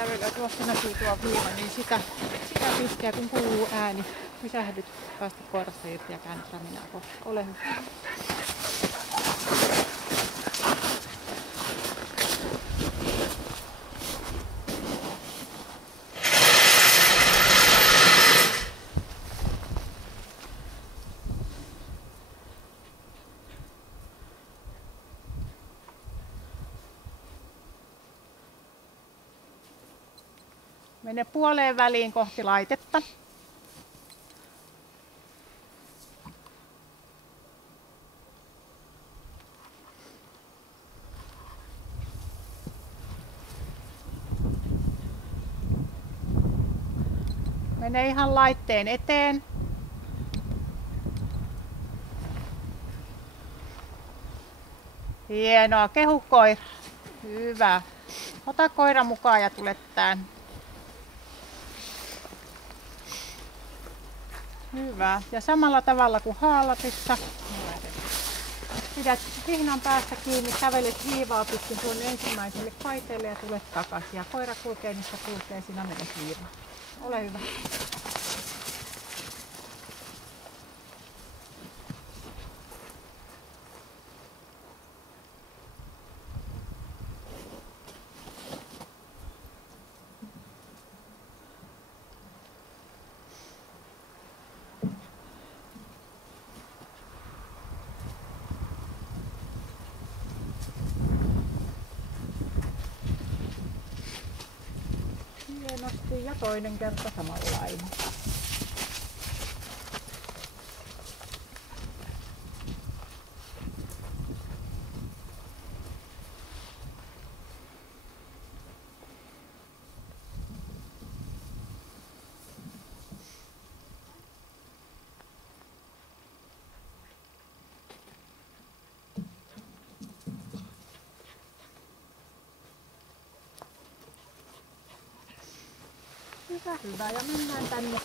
kävelyä. Tuossa näkyy tuo viiva, niin sitä pistiä kun kuuluu ääni. Pysähdyt, päästä koirasta irti ja käännyt räminää kohta. Ole hyvä. Mene puoleen väliin kohti laitetta. Mene ihan laitteen eteen. Hienoa, kehu koira. Hyvä. Ota koira mukaan ja tule tän. Hyvä. Ja samalla tavalla kuin haalatissa. Pidät hihnan päästä kiinni, kävelet hiivaa pitkin tuonne ensimmäiselle kaiteelle ja tulet takaisin. Ja koira kulkee, missä kulkee, sinä menet hiivaan. Ole hyvä. Hienosti ja toinen kerta samanlainen. Hyvä, hyvä. Ja mennään tänne